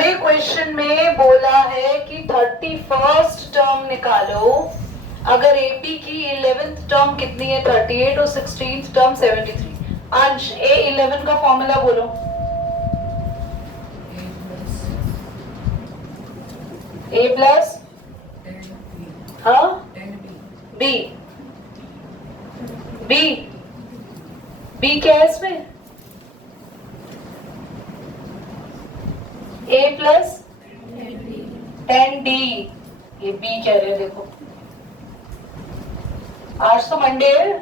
हमें क्वेश्चन में बोला है कि 31st टर्म निकालो। अगर एपी की 11th टर्म कितनी है 38 और 16th टर्म 73। अंश A11 का फॉर्मूला बोलो। A प्लस हाँ बी बी बी क्या है इसमें? A plus 10D। ये बी कह रहे हैं, देखो आज तो मंडे है,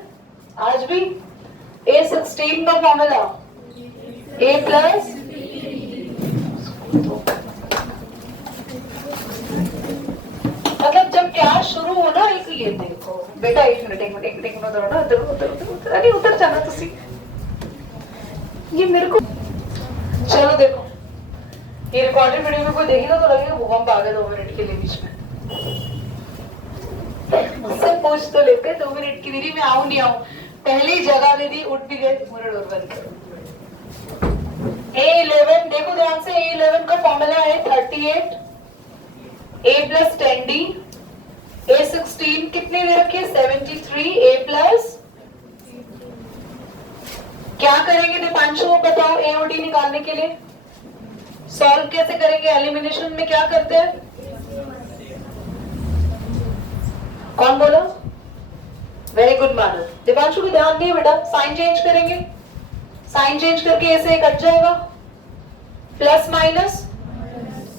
आज भी A16 का फॉर्मूला A प्लस मतलब जब क्लास शुरू हो ना, एक ये देखो बेटा, एक मिनट उधर ना, उधर अरे उधर जाना तुसी, ये मेरे को चलो देखो, ये रिकॉर्डेड वीडियो में कोई देखेगा तो लगेगा भूकंप आ गया 2 मिनट के लिए बीच में। मुझसे पूछ तो लेते 2 मिनट की दीदी मैं आऊं नहीं आऊं, पहली जगह दे दी, उठ भी गए, पूरा डोर बंद करो। A11 देखो ध्यान से, A11 का फॉर्मूला है 38 A प्लस 10D। A16 कितने दे रखे 73 A प्लस क्या करेंगे दीपांशु बताओ, A और D निकालने के लिए सॉल्व कैसे करेंगे? एलिमिनेशन में क्या करते हैं? कौन बोलो? वेरी गुड मानव। दीपांशु को ध्यान दिए बेटा, साइन चेंज करेंगे, साइन चेंज करके ऐसे कट जाएगा, प्लस माइनस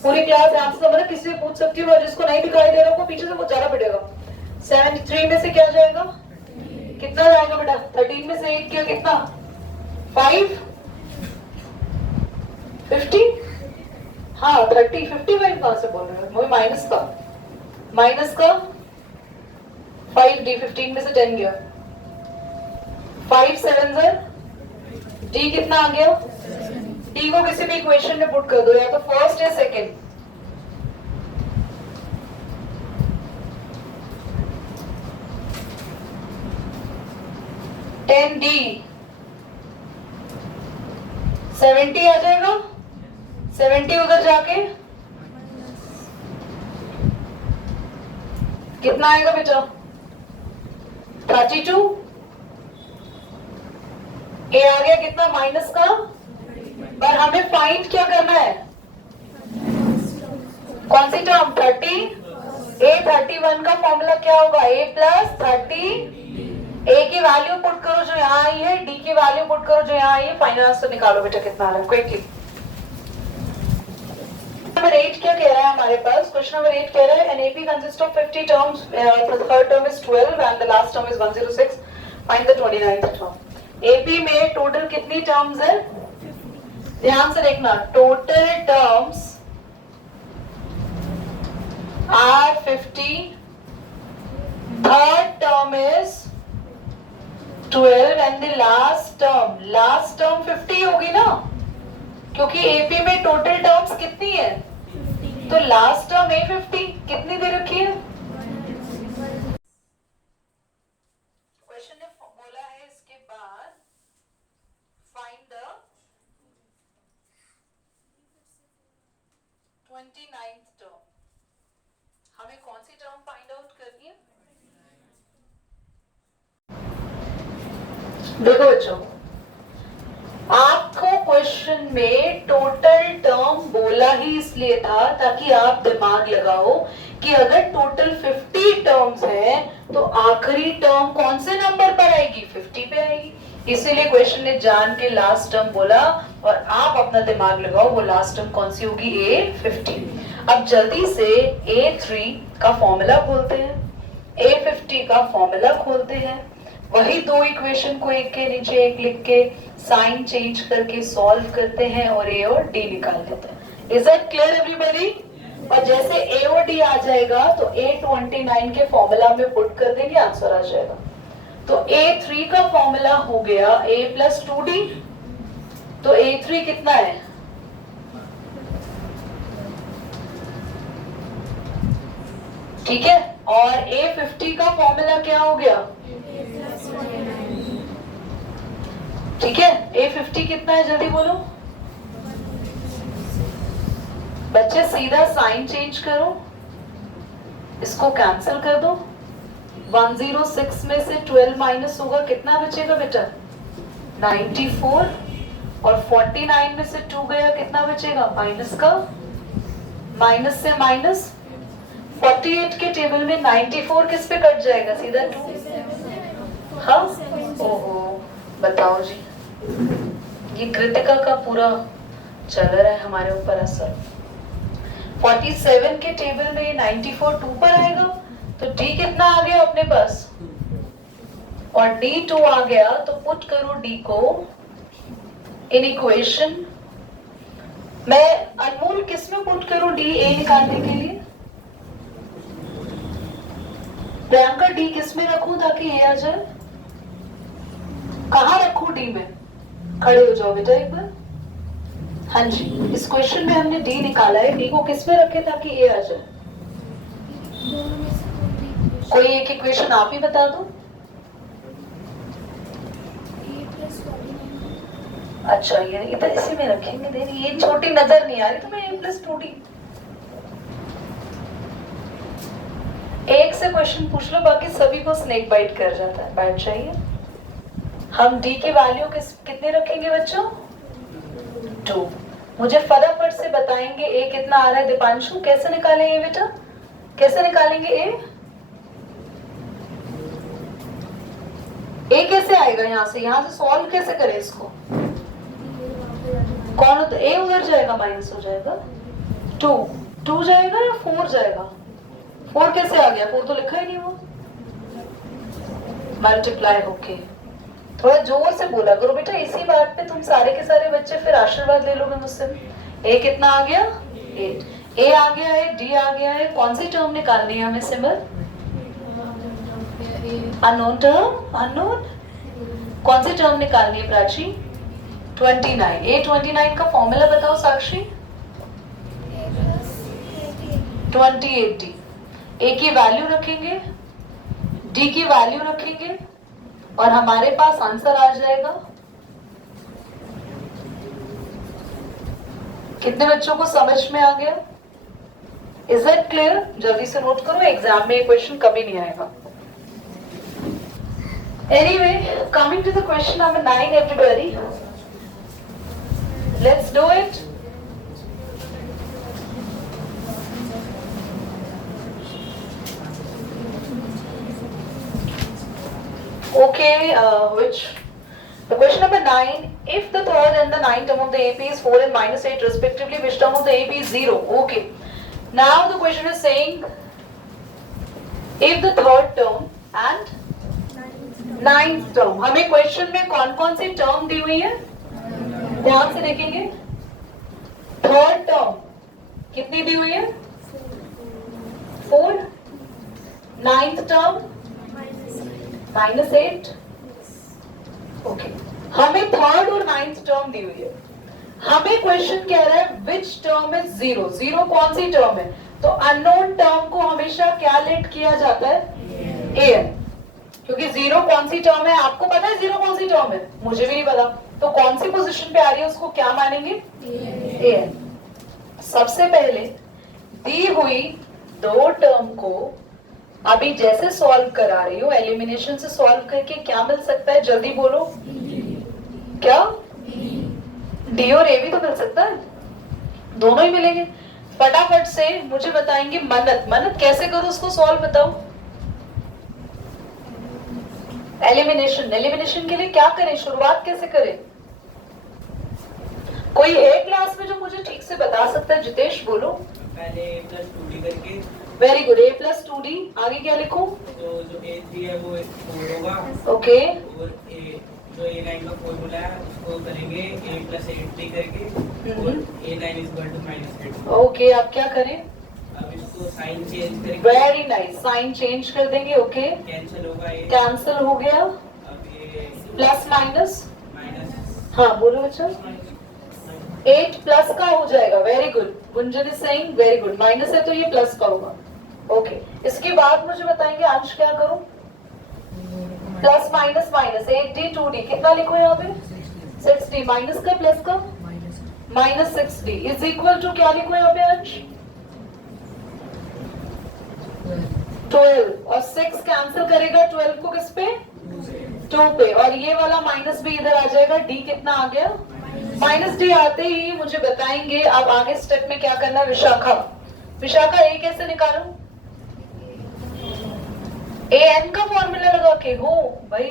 पूरी क्लास ध्यान से समझना, किसी से पूछ सकती हूँ, जिसको नहीं दिखाई दे रहा हो पीछे से वो ज्यादा पड़ेगा। 73 में से क्या जाएगा, कितना जाएगा बेटा? 13 में से 1 क्या कितना 5 50, हाँ 30 55 कहां से बोल रहे हो, माइनस का 5D, 15 में से 10 गया, 5 7 D कितना आ गया? D को किसी भी इक्वेशन में पुट कर दो, या तो फर्स्ट या सेकंड। D 70 आ जाएगा, 70 उधर जाके कितना आएगा बेटा? 32। A आ गया कितना माइनस का, पर हमें फाइंड क्या करना है, कौन सी टर्म 30। A 31 का फॉर्मूला क्या होगा? A plus 30। A की वैल्यू पुट करो जो यहाँ आई है, D की वैल्यू पुट करो जो यहाँ आई है, फाइनल आंसर निकालो बेटा कितना आ रहा है क्विकली। नंबर 8 क्या कह रहा है हमारे पास? क्वेश्चन नंबर 8 कह रहा है an AP consists of 50 terms, the third term is 12 and the last term is 106, find the 29th term। AP में टोटल कितनी टर्म्स है? ध्यान से देखना, total terms are 50, third term is 12 and the last term 50 होगी ना, क्योंकि AP में टोटल टर्म्स कितनी है, तो लास्ट टर्म A50 कितनी दे रखी है? क्वेश्चन ने बोला है इसके बाद फाइंड द 29th टर्म। हमें कौन सी टर्म फाइंड आउट करनी है? देखो बच्चों, आपको क्वेश्चन में टोटल टर्म बोला ही इसलिए था ताकि आप दिमाग लगाओ कि अगर टोटल 50 टर्म्स है तो आखिरी टर्म कौन से नंबर पर आएगी, 50 पे आएगी, इसीलिए क्वेश्चन ने जान के लास्ट टर्म बोला, और आप अपना दिमाग लगाओ वो लास्ट टर्म कौन सी होगी, A50। अब जल्दी से A3 का फॉर्मूला खोलते हैं, A50 का फॉर्मूला खोलते हैं, वही दो इक्वेशन को एक के नीचे एक लिख के साइन चेंज करके सॉल्व करते हैं और A और D निकाल देते हैं। Is that clear everybody? और जैसे A और D आ जाएगा तो A29 के फॉर्मूला में पुट कर देंगे, आंसर आ जाएगा। तो A3 का फॉर्मूला हो गया A प्लस 2D, तो A3 कितना है, ठीक है, और A50 का फॉर्मूला क्या हो गया, ठीक है, A50 कितना है जल्दी बोलो, बच्चे सीधा साइन चेंज करो, इसको कैंसिल कर दो। 106 में से 12 माइनस होगा, कितना बचेगा बेटा? 94। और 49 में से 2 गया, कितना बचेगा? माइनस का, माइनस से माइनस। 48 के टेबल में 94 किस पे कट जाएगा? सीधा 2। हाँ, ओहो, बताओ जी, ये कृतिका का पूरा चल रहा है हमारे ऊपर असर। 47 के टेबल में 94 2 पर आएगा, तो D कितना आ गया अपने पास? और D 2 आ गया, तो पुट करो D को इन इक्वेशन। मैं अनमोल किस में पुट करूं D A निकालने के लिए? प्रियंका D किस में रखूं ताकि A आ जाए? कहाँ रखूं D में? खड़े हो जाओ बेटा एक बार। हाँ जी, इस क्वेश्चन में हमने D निकाला है, D को किस में रखे ताकि A आ जाए? कोई एक इक्वेशन आप ही बता दो। अच्छा, ये इधर इसी में रखेंगे। देख, ये छोटी नजर नहीं आ रही तुम्हें? A+2D। एक से क्वेश्चन पूछ लो, बाकी सभी को स्नेक बाइट कर जाता है। बैठ जाइए। हम D की वैल्यू कितने रखेंगे बच्चों? 2। मुझे फटाफट से बताएंगे A कितना आ रहा है? दीपांशु, कैसे निकालेंगे बेटा? कैसे निकालेंगे A? A कैसे आएगा? यहाँ से सॉल्व कैसे करें इसको? कौन तो A उधर जाएगा, माइनस हो जाएगा। 2 जाएगा या 4 जाएगा? 4 कैसे आ गया? 4 तो लिखा ही नहीं वो। मल्टीप्लाई होके। थोड़ा जोर से बोला करो बेटा, इसी बात पे तुम सारे के सारे बच्चे फिर आशीर्वाद ले लोगे मुझसे। A कितना आ गया? 8। A आ गया है, D आ गया है। कौन सी टर्म निकालनी है हमें सिमर? Unknown term. अननोन कौन सी टर्म निकालनी है प्राची? 29। A29 का फॉर्मूला बताओ साक्षी। 28D। A की वैल्यू रखेंगे, D की वैल्यू रखेंगे, और हमारे पास आंसर आ जाएगा। कितने बच्चों को समझ में आ गया? Is it clear? जल्दी से नोट करो, एग्जाम में क्वेश्चन कभी नहीं आएगा। Anyway, coming to the question number 9, everybody. Let's do it. Okay, the question number 9, if the third and the ninth term of the AP is 4 and -8 respectively, which term of the AP is 0? Okay. Now the question is saying, if the third term and ninth term, हमें question में कौन कौन सी term दी हुई है? ध्यान से देखेंगे। Third term कितनी दी हुई है? 4। Ninth term -8। ओके, हमें थर्ड और नाइन्थ टर्म दी हुई है। हमें क्वेश्चन कह रहा है विच टर्म इज 0? 0 कौन सी टर्म है? तो अननोन टर्म को हमेशा क्या लेट किया जाता है? an। क्योंकि 0 कौन सी टर्म है? आपको पता है 0 कौन सी टर्म है? मुझे भी नहीं पता। तो कौन सी पोजीशन पे आ रही है उसको क्या मानेंगे? an। सबसे पहले दी हुई दो टर्म को अभी जैसे सॉल्व करा रही हो, एलिमिनेशन से सॉल्व करके क्या मिल सकता है? जल्दी बोलो। क्या? डी और ए भी तो मिल सकता है, दोनों ही मिलेंगे। फटाफट से मुझे बताएंगे मन्नत कैसे करो उसको सॉल्व, बताओ। एलिमिनेशन के लिए क्या करें, शुरुआत कैसे करें? कोई है क्लास में जो मुझे ठीक से बता सकता है? जितेश बोलो। पहले a+2d करके। Very good, a+2d। आगे क्या लिखूं? तो जो a3 है वो 4 होगा। ओके। और जो a9 का फॉर्मूला है उसको करेंगे a+8d करके, और a9 = -8। ओके, अब क्या करें? अब इसको साइन चेंज करेंगे। वेरी नाइस, साइन चेंज कर देंगे। ओके, कैंसिल होगा, ये कैंसिल हो गया। अब ये प्लस माइनस, माइनस, हाँ बोलो बच्चा। 8 प्लस का हो जाएगा। Very good, Gunjan is saying very good. Minus है तो ये प्लस का होगा। ओके, इसके बाद मुझे बताएंगे अंश क्या करूं? Plus minus minus 8d 2d, कितना लिखो यहाँ पे? 6d। माइनस का प्लस का minus 6d is equal to क्या लिखो यहाँ पे आज 12 और 6 कैंसिल करेगा 12 को किस पे 2 पे और ये वाला माइनस भी इधर आ जाएगा d कितना आ गया माइनस डी आते ही मुझे बताएंगे अब आगे स्टेप में क्या करना विशाखा विशाखा ए कैसे निकालूं ए एन का फॉर्मूला लगा के हो भाई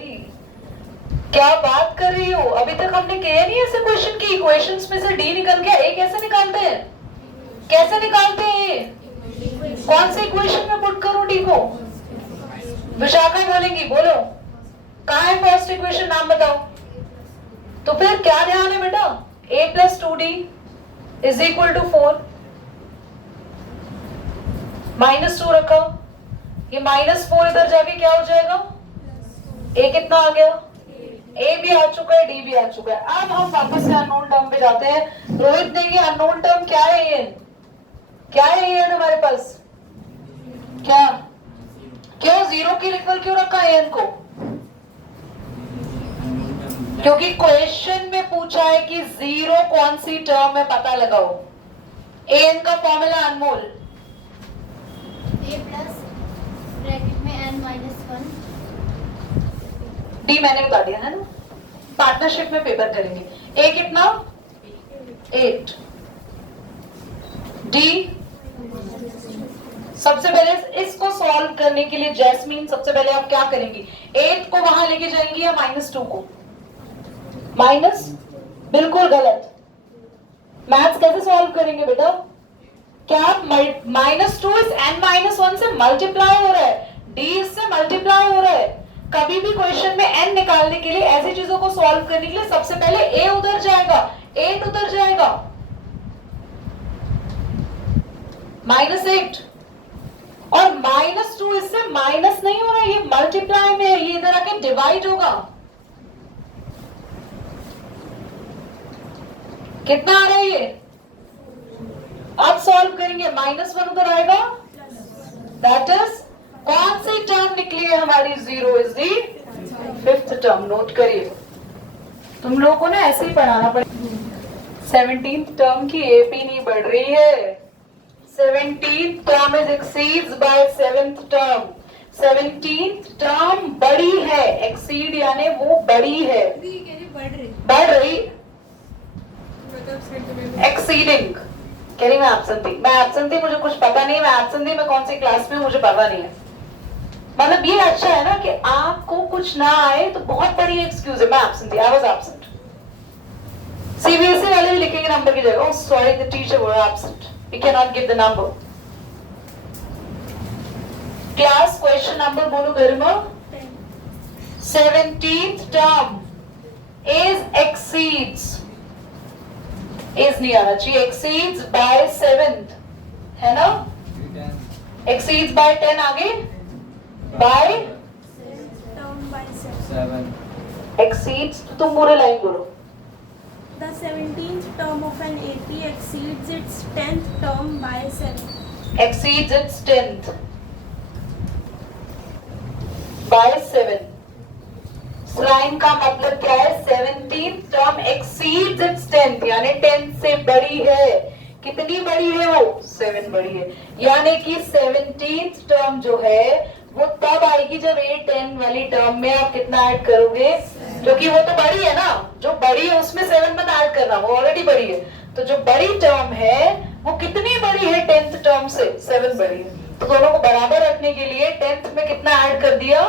क्या बात कर रही हो अभी तक हमने किया नहीं ऐसे क्वेश्चन की इक्वेशंस में से डी निकल गया ए कैसे निकालते हैं कैसे निकालते हैं कौन से इक्वेशन में पुट करूं डी को विशाखा बोलेंगी बोलो कहाँ है फर्स्ट इक्वेशन नाम बताओ तो फिर क्या ध्यान है बेटा a plus 2d is equal to 4 minus 2 रखा ये माइनस 4 इधर जाके क्या हो जाएगा a कितना आ गया a भी आ चुका है d भी आ चुका है अब हम वापस से अननोन टर्म पे जाते हैं रोहित ने ये अननोन टर्म क्या है ये क्या है ये हमारे पास क्या क्यों जीरो की इक्वल क्यों रखा है n को क्योंकि क्वेश्चन में पूछा है कि जीरो कौन सी टर्म है पता लगाओ एन का formula Anmol a plus bracket में n माइनस 1 डी मैंने बता दिया है ना पार्टनरशिप में पेपर करेंगे ए कितना 8 डी सबसे पहले इसको सॉल्व करने के लिए जैस्मीन सबसे पहले आप क्या करेंगी 8 को वहां लेके जाएंगी या माइनस 2 को माइनस बिल्कुल गलत मैथ्स कैसे सॉल्व करेंगे बेटा क्या माइनस 2 इस n माइनस 1 से मल्टीप्लाई हो रहा है d इससे मल्टीप्लाई हो रहा है कभी भी क्वेश्चन में n निकालने के लिए ऐसी चीजों को सॉल्व करने के लिए सबसे पहले a उधर जाएगा 8 उधर जाएगा माइनस 8 और माइनस 2 इससे माइनस नहीं हो रहा है ये मल्टीप्लाई में है ये इधर आके डिवाइड होगा कितना आ रहा है ये अब सॉल्व करेंगे माइनस 1 उधर आएगा दैट इज कौन सी टर्म निकली है हमारी zero is the fifth term note करिए तुम लोगों को ना ऐसे ही पढ़ाना पड़ेगा 17th टर्म की एपी नहीं बढ़ रही है 17th term is exceeds by 7th term 17th term बड़ी है एक्सीड यानी वो बड़ी है बढ़ रही एक्सीडिंग कह रही मैं एब्सेंट थी मुझे कुछ पता नहीं मैं एब्सेंट थी मैं कौन सी क्लास में मुझे पता नहीं है मतलब ये अच्छा है ना कि आपको कुछ ना आए तो बहुत बड़ी एक्सक्यूज है मैं एब्सेंट थी आई वाज एब्सेंट सीबीएसई वाले भी लिखेंगे नंबर की जगह oh sorry the teacher were absent we can not give the number class question number बोलो घर में 17th term is exceeds is नहीं आना चाहिए एक्सीड्स बाय 7th है ना एक्सीड्स बाय 10 आगे बाय टर्म बाय 7 एक्सीड्स तुम पूरे लाइन बोलो The 17th term of an AP exceeds its 10th term by 7. exceeds its 10th by 7 line का मतलब क्या है 17th term exceeds its 10th यानी 10 से बड़ी है कितनी बड़ी है वो 7 बड़ी है यानी कि 17th टर्म जो है वो तब आएगी जब 8-10 वाली टर्म में आप कितना ऐड करोगे क्योंकि वो तो बड़ी है ना जो बड़ी है उसमें 7 मत ऐड करना वो ऑलरेडी बड़ी है तो जो बड़ी टर्म है वो कितनी बड़ी है 10th टर्म से 7 बड़ी है तो दोनों को बराबर रखने के लिए 10th में कितना ऐड कर दिया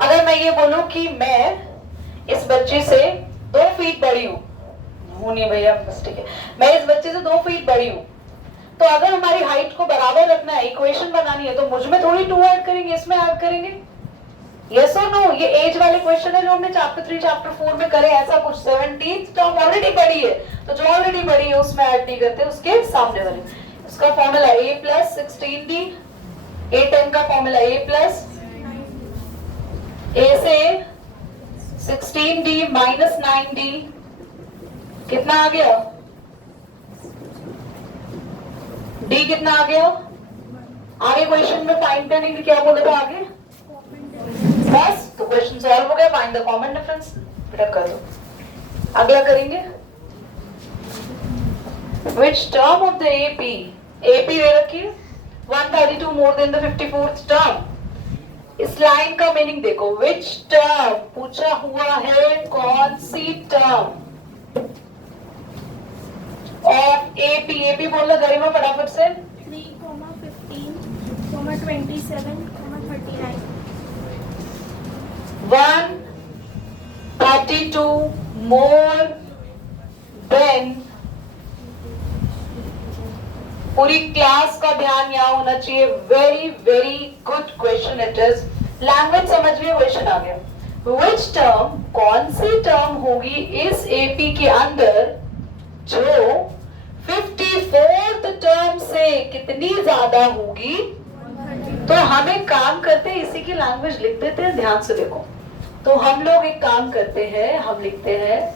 अगर मैं ये बोलूं कि मैं इस बच्चे से 2 फीट बड़ी हूँ नहीं भैया बस ठीक है मैं इस बच्चे से 2 फीट बड़ी हूँ तो अगर हमारी हाइट को बराबर रखना है इक्वेशन बनानी है तो मुझ में थोड़ी 2 ऐड करेंगे इसमें ऐड करेंगे यस और नो ये एज वाले क्वेश्चन है जो हमने चैप्टर 3 चैप्टर 4 में करे ऐसा कुछ 17th टर्म ऑलरेडी बड़ी है तो जो ऑलरेडी बड़ी है उसमें ऐड नहीं करते उसके सामने वाले उसका formula a plus 16d a10 का फॉर्मूला a प्लस a से 16d माइनस 9d कितना आ गया d कितना आ गया आगे क्वेश्चन में फाइंड करने के लिए क्या बोला था आगे बस तो क्वेश्चन सॉल्व हो गया फाइंड द कॉमन डिफरेंस बेटा कर दो अगला करेंगे Which term of the AP? AP दे रखी है 132 more than the 54th term. इस लाइन का मीनिंग देखो, which term पूछा हुआ है, कौन सी term of AP? AP बोलना गरिमा फटाफट से। 3, 15, 27, 39. 132 more than, पूरी क्लास का ध्यान यहाँ होना चाहिए। Very very good question it is. Language समझ में क्वेश्चन आ गया। विच टर्म, कौन सी टर्म होगी इस एपी के अंदर जो 54th टर्म से कितनी ज्यादा होगी? तो हम एक काम करते हैं, इसी की लैंग्वेज लिख देते हैं, ध्यान से देखो। तो हम लोग एक काम करते हैं, हम लिखते हैं,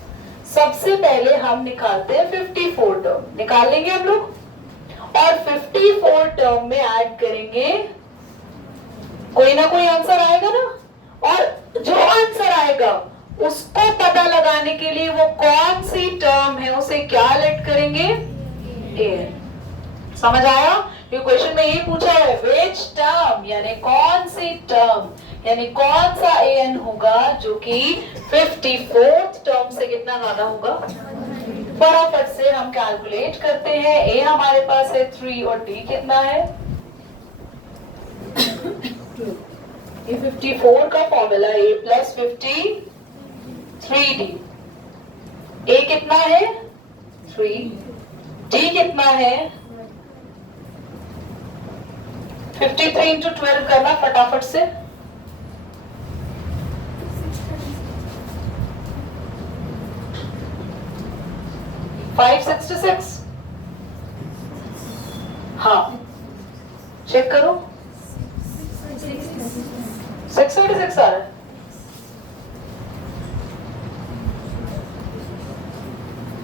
सबसे पहले हम निकालते हैं 54 टर्म, निकाल लेंगे हम लोग, और 54 टर्म में ऐड करेंगे, कोई ना कोई आंसर आएगा ना, और जो आंसर आएगा उसको पता लगाने के लिए वो कौन सी टर्म है उसे क्या लेट करेंगे? ए। समझ आया? ये क्वेश्चन में यही पूछा है, विच टर्म यानी कौन सी टर्म, यानी कौन सा एन होगा जो कि 54th टर्म से कितना ज्यादा होगा? फटाफट से हम कैलकुलेट करते हैं। ए हमारे पास है 3 और डी कितना है? ये 54 का फॉर्मूला ए प्लस 53डी। ए कितना है? 3। डी कितना है? 53 इंटू 12 करना फटाफट से। 566। हाँ चेक करो, 636 आ रहा है।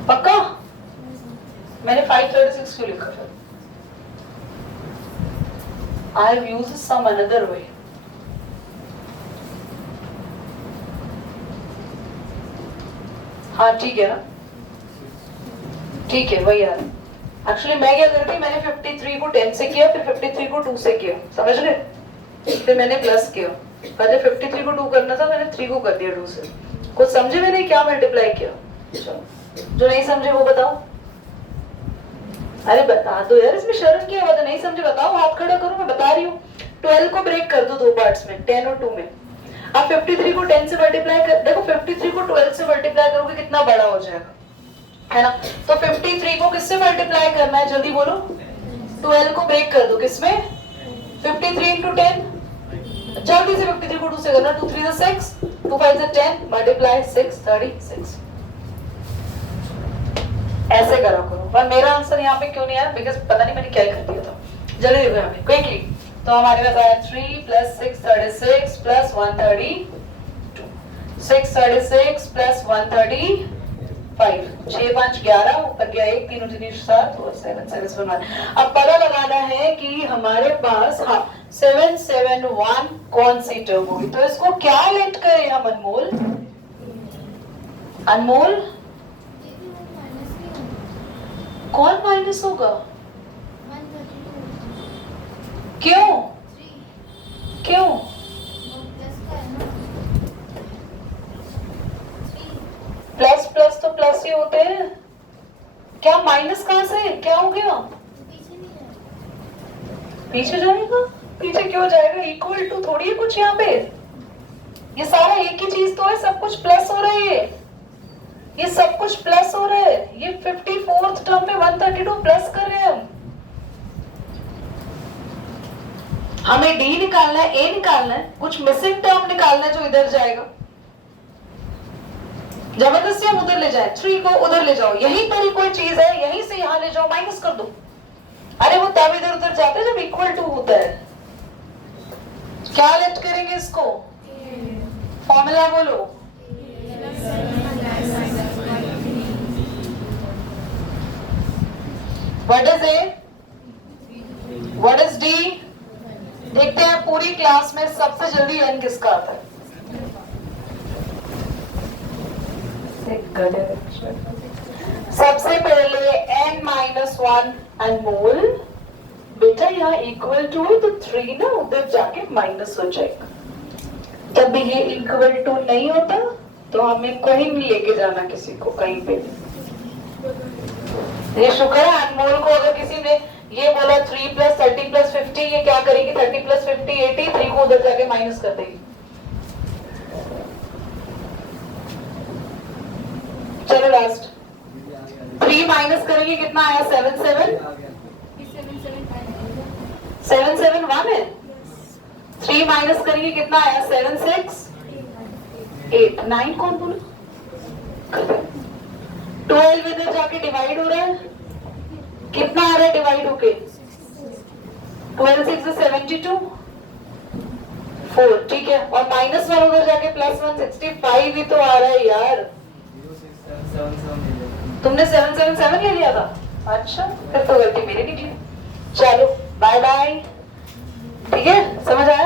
पक्का? मैंने 536 क्यों लिखा फिर? I have used some another way. हाँ ठीक है ना, ठीक है वही यार। एक्चुअली मैं क्या करती, मैंने 53 को 10 से किया, फिर 53 को 2 से किया, समझ गए? फिर मैंने प्लस किया, पहले 53 को 2 करना था, मैंने 3 को कर दिया 2 से। कुछ समझे मैंने क्या मल्टीप्लाई किया? चलो जो नहीं समझे वो बताओ। अरे बता दो यार, इसमें शर्म क्या बात है? नहीं समझे बताओ, हाथ खड़ा करो, मैं बता रही हूँ। 12 को ब्रेक कर दो 2 पार्ट्स में, 10 और 2 में। अब 53 को 10 से मल्टीप्लाई कर, देखो 53 को 12 से मल्टीप्लाई करोगे कितना बड़ा हो जाएगा, है ना? तो 53 को किससे मल्टीप्लाई करना है, जल्दी बोलो। 12 को ब्रेक कर दो किसमें? 53 इंटू 10। जल्दी से 53 को 2 से करना, 2 3 is 6, 2 5 is 10, मल्टीप्लाई 6 36। ऐसे करा करो। पर मेरा आंसर यहाँ पे क्यों नहीं आया? बिकॉज पता नहीं मैंने क्या कर दिया था। जल्दी देखो यहाँ पे क्विकली। तो हमारे पास आया 3 + 6 36 + 132, 636 + 135, 6 5 11, ऊपर गया 1, 3 3 7 और 7 7 1। अब पता लगाना है कि हमारे पास 771 कौन सी टर्म होगी। तो इसको क्या लेट करें हम? अनमोल, अनमोल कौन माइनस होगा? क्यों? क्यों? प्लस प्लस तो प्लस ही होते हैं, क्या माइनस कहां से? क्या हो गया? पीछे जाएगा? पीछे क्यों जाएगा? इक्वल टू थोड़ी है कुछ यहाँ पे, ये सारा एक ही चीज तो है, सब कुछ प्लस हो रहा है, ये सब कुछ प्लस हो रहा है। ये 54th टर्म में 132 प्लस कर रहे हैं हम। हमें डी निकालना है, ए निकालना है, कुछ मिसिंग टर्म निकालना है जो इधर जाएगा। जबरदस्ती हम उधर ले जाए, 3 को उधर ले जाओ, यहीं पर ही कोई चीज है, यहीं से यहां ले जाओ, माइनस कर दो। अरे वो तब इधर उधर जाते हैं जब इक्वल टू होता है। क्या लेट करेंगे इसको? फॉर्मूला बोलो। What is a, what is D? देखते हैं पूरी क्लास में सबसे जल्दी एन किसका आता है। सबसे पहले n - -1 एंड मोल बेटा यहाँ इक्वल टू है तो 3 ना उधर जाके माइनस हो जाएगा। तब भी ये इक्वल टू नहीं होता तो हमें कहीं नहीं लेके जाना किसी को कहीं पे भी। ये शुक्र है अनमोल को अगर किसी ने ये बोला 3 + 30 + 50 ये क्या करेगी 30 + 50 80 3 को उधर जाके माइनस कर देगी। चलो लास्ट 3 माइनस करेंगे कितना आया 7 7 7 7 1 है। 3 माइनस करेंगे कितना आया 7 6 8 9 कौन बोला 12 इधर जाके डिवाइड हो रहा है कितना आ रहा है डिवाइड होके 12 6 72 4 ठीक है और -1 उधर जाके +1 65 ही तो आ रहा है यार। तुमने 777 ले लिया था अच्छा फिर तो गलती मेरी निकली। चलो बाय बाय ठीक है समझ आ